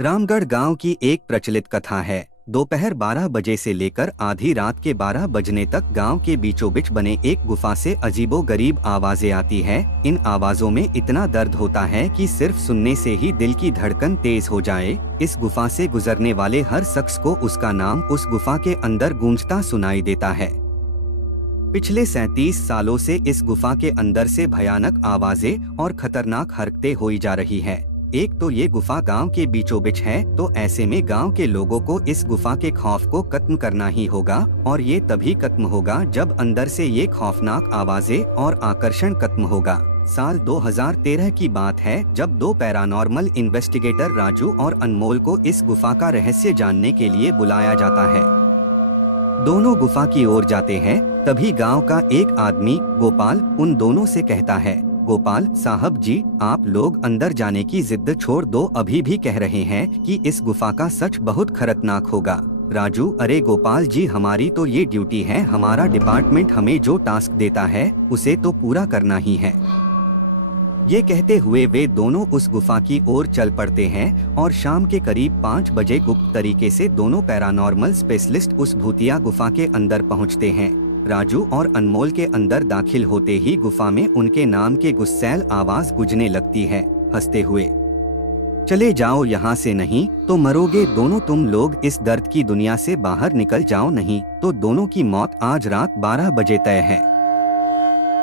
रामगढ़ गांव की एक प्रचलित कथा है। दोपहर 12 बजे से लेकर आधी रात के 12 बजने तक गांव के बीचों बीच बने एक गुफा से अजीबोगरीब आवाजें आती हैं। इन आवाजों में इतना दर्द होता है कि सिर्फ सुनने से ही दिल की धड़कन तेज हो जाए। इस गुफा से गुजरने वाले हर शख्स को उसका नाम उस गुफा के अंदर गूंजता सुनाई देता है। पिछले 37 सालों से इस गुफा के अंदर से भयानक आवाजें और खतरनाक हरकतें हुई जा रही हैं। एक तो ये गुफा गांव के बीचों बीच है, तो ऐसे में गांव के लोगों को इस गुफा के खौफ को खत्म करना ही होगा, और ये तभी खत्म होगा जब अंदर से ये खौफनाक आवाजें और आकर्षण खत्म होगा। साल 2013 की बात है, जब दो पैरानॉर्मल इन्वेस्टिगेटर राजू और अनमोल को इस गुफा का रहस्य जानने के लिए बुलाया जाता है। दोनों गुफा की ओर जाते हैं, तभी गांव का एक आदमी गोपाल उन दोनों से कहता है, गोपाल साहब जी, आप लोग अंदर जाने की जिद छोड़ दो, अभी भी कह रहे हैं कि इस गुफा का सच बहुत खतरनाक होगा। राजू, अरे गोपाल जी, हमारी तो ये ड्यूटी है, हमारा डिपार्टमेंट हमें जो टास्क देता है उसे तो पूरा करना ही है। ये कहते हुए वे दोनों उस गुफा की ओर चल पड़ते हैं और शाम के करीब 5 बजे गुप्त तरीके से दोनों पैरानॉर्मल स्पेशलिस्ट उस भूतिया गुफा के अंदर पहुंचते हैं। राजू और अनमोल के अंदर दाखिल होते ही गुफा में उनके नाम के गुस्सैल आवाज गूंजने लगती है, हंसते हुए, चले जाओ यहाँ से, नहीं तो मरोगे दोनों तुम लोग, इस दर्द की दुनिया से बाहर निकल जाओ, नहीं तो दोनों की मौत आज रात 12 बजे तय है।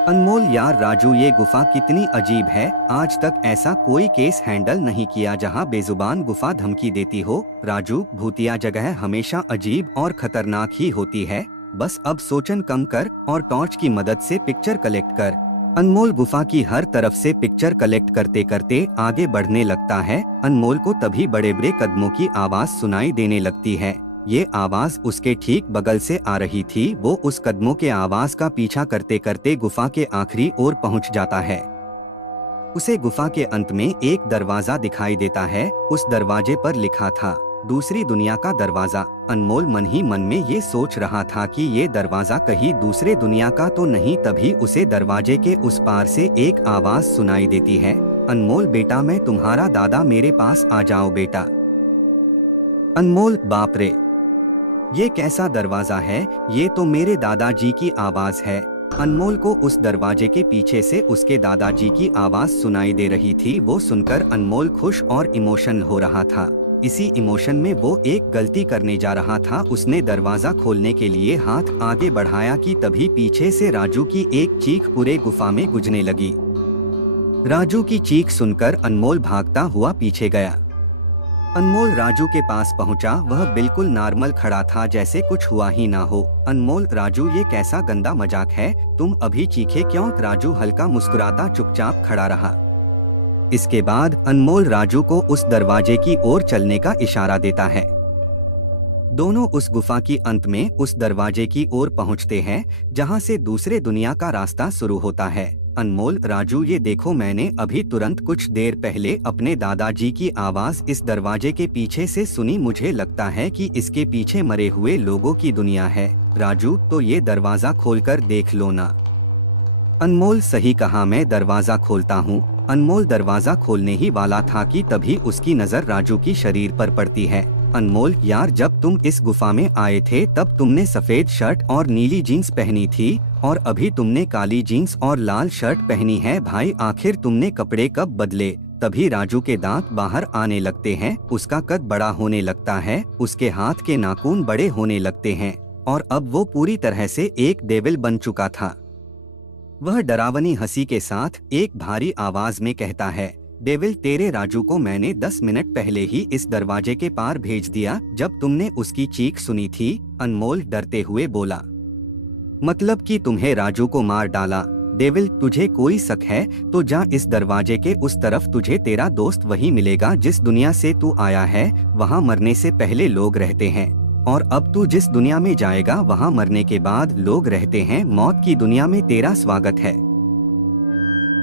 अनमोल, यार राजू, ये गुफा कितनी अजीब है, आज तक ऐसा कोई केस हैंडल नहीं किया जहाँ बेजुबान गुफा धमकी देती हो। राजू, भूतिया जगह हमेशा अजीब और खतरनाक ही होती है, बस अब सोचन कम कर और टॉर्च की मदद से पिक्चर कलेक्ट कर। अनमोल गुफा की हर तरफ से पिक्चर कलेक्ट करते करते आगे बढ़ने लगता है। अनमोल को तभी बड़े बड़े कदमों की आवाज सुनाई देने लगती है। ये आवाज उसके ठीक बगल से आ रही थी। वो उस कदमों के आवाज का पीछा करते करते गुफा के आखिरी ओर पहुंच जाता है। उसे गुफा के अंत में एक दरवाजा दिखाई देता है। उस दरवाजे पर लिखा था, दूसरी दुनिया का दरवाजा। अनमोल मन ही मन में ये सोच रहा था कि ये दरवाजा कहीं दूसरे दुनिया का तो नहीं। तभी उसे दरवाजे के उस पार से एक आवाज सुनाई देती है, अनमोल बेटा, मैं तुम्हारा दादा, मेरे पास आ जाओ बेटा। अनमोल, बाप रे, ये कैसा दरवाजा है, ये तो मेरे दादाजी की आवाज है। अनमोल को उस दरवाजे के पीछे से उसके दादाजी की आवाज सुनाई दे रही थी। वो सुनकर अनमोल खुश और इमोशनल हो रहा था। इसी इमोशन में वो एक गलती करने जा रहा था। उसने दरवाजा खोलने के लिए हाथ आगे बढ़ाया कि तभी पीछे से राजू की एक चीख पूरे गुफा में गूंजने लगी। राजू की चीख सुनकर अनमोल भागता हुआ पीछे गया। अनमोल राजू के पास पहुंचा। वह बिल्कुल नॉर्मल खड़ा था, जैसे कुछ हुआ ही ना हो। अनमोल, राजू, ये कैसा गंदा मजाक है, तुम अभी चीखे क्यों? राजू हल्का मुस्कुराता चुपचाप खड़ा रहा। इसके बाद अनमोल राजू को उस दरवाजे की ओर चलने का इशारा देता है। दोनों उस गुफा की अंत में उस दरवाजे की ओर पहुंचते हैं, जहां से दूसरे दुनिया का रास्ता शुरू होता है। अनमोल, राजू, ये देखो, मैंने अभी तुरंत कुछ देर पहले अपने दादाजी की आवाज इस दरवाजे के पीछे से सुनी। मुझे लगता है कि इसके पीछे मरे हुए लोगों की दुनिया है। राजू, तो ये दरवाजा खोलकर देख लो ना। अनमोल, सही कहा, मैं दरवाजा खोलता हूँ। अनमोल दरवाजा खोलने ही वाला था कि तभी उसकी नजर राजू की शरीर पर पड़ती है। अनमोल, यार, जब तुम इस गुफा में आए थे तब तुमने सफेद शर्ट और नीली जीन्स पहनी थी, और अभी तुमने काली जीन्स और लाल शर्ट पहनी है। भाई, आखिर तुमने कपड़े कब बदले? तभी राजू के दांत बाहर आने लगते हैं, उसका कद बड़ा होने लगता है, उसके हाथ के नाखून बड़े होने लगते हैं, और अब वो पूरी तरह से एक डेविल बन चुका था। वह डरावनी हंसी के साथ एक भारी आवाज में कहता है, डेविल, तेरे राजू को मैंने 10 मिनट पहले ही इस दरवाजे के पार भेज दिया जब तुमने उसकी चीख सुनी थी। अनमोल डरते हुए बोला, मतलब कि तुम्हें राजू को मार डाला? डेविल, तुझे कोई शक है तो जा इस दरवाजे के उस तरफ, तुझे तेरा दोस्त वही मिलेगा जिस दुनिया से तू आया है। वहाँ मरने से पहले लोग रहते हैं, और अब तू जिस दुनिया में जाएगा वहाँ मरने के बाद लोग रहते हैं। मौत की दुनिया में तेरा स्वागत है।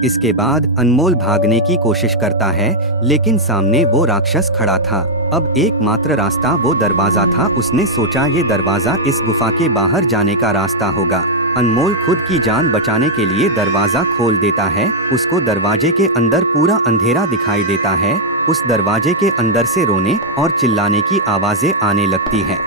इसके बाद अनमोल भागने की कोशिश करता है, लेकिन सामने वो राक्षस खड़ा था। अब एकमात्र रास्ता वो दरवाजा था। उसने सोचा ये दरवाजा इस गुफा के बाहर जाने का रास्ता होगा। अनमोल खुद की जान बचाने के लिए दरवाजा खोल देता है। उसको दरवाजे के अंदर पूरा अंधेरा दिखाई देता है। उस दरवाजे के अंदर से रोने और चिल्लाने की आवाजें आने लगती हैं।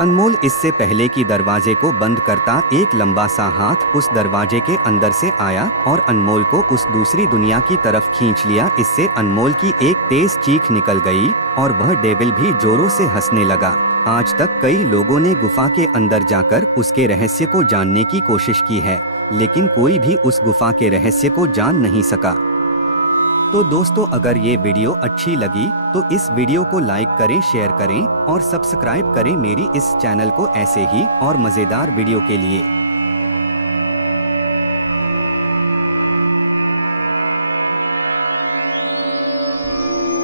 अनमोल इससे पहले कि दरवाजे को बंद करता, एक लंबा सा हाथ उस दरवाजे के अंदर से आया और अनमोल को उस दूसरी दुनिया की तरफ खींच लिया। इससे अनमोल की एक तेज चीख निकल गई और वह डेविल भी जोरों से हंसने लगा। आज तक कई लोगों ने गुफा के अंदर जाकर उसके रहस्य को जानने की कोशिश की है, लेकिन कोई भी उस गुफा के रहस्य को जान नहीं सका। तो दोस्तों, अगर ये वीडियो अच्छी लगी तो इस वीडियो को लाइक करें, शेयर करें और सब्सक्राइब करें मेरी इस चैनल को ऐसे ही और मजेदार वीडियो के लिए।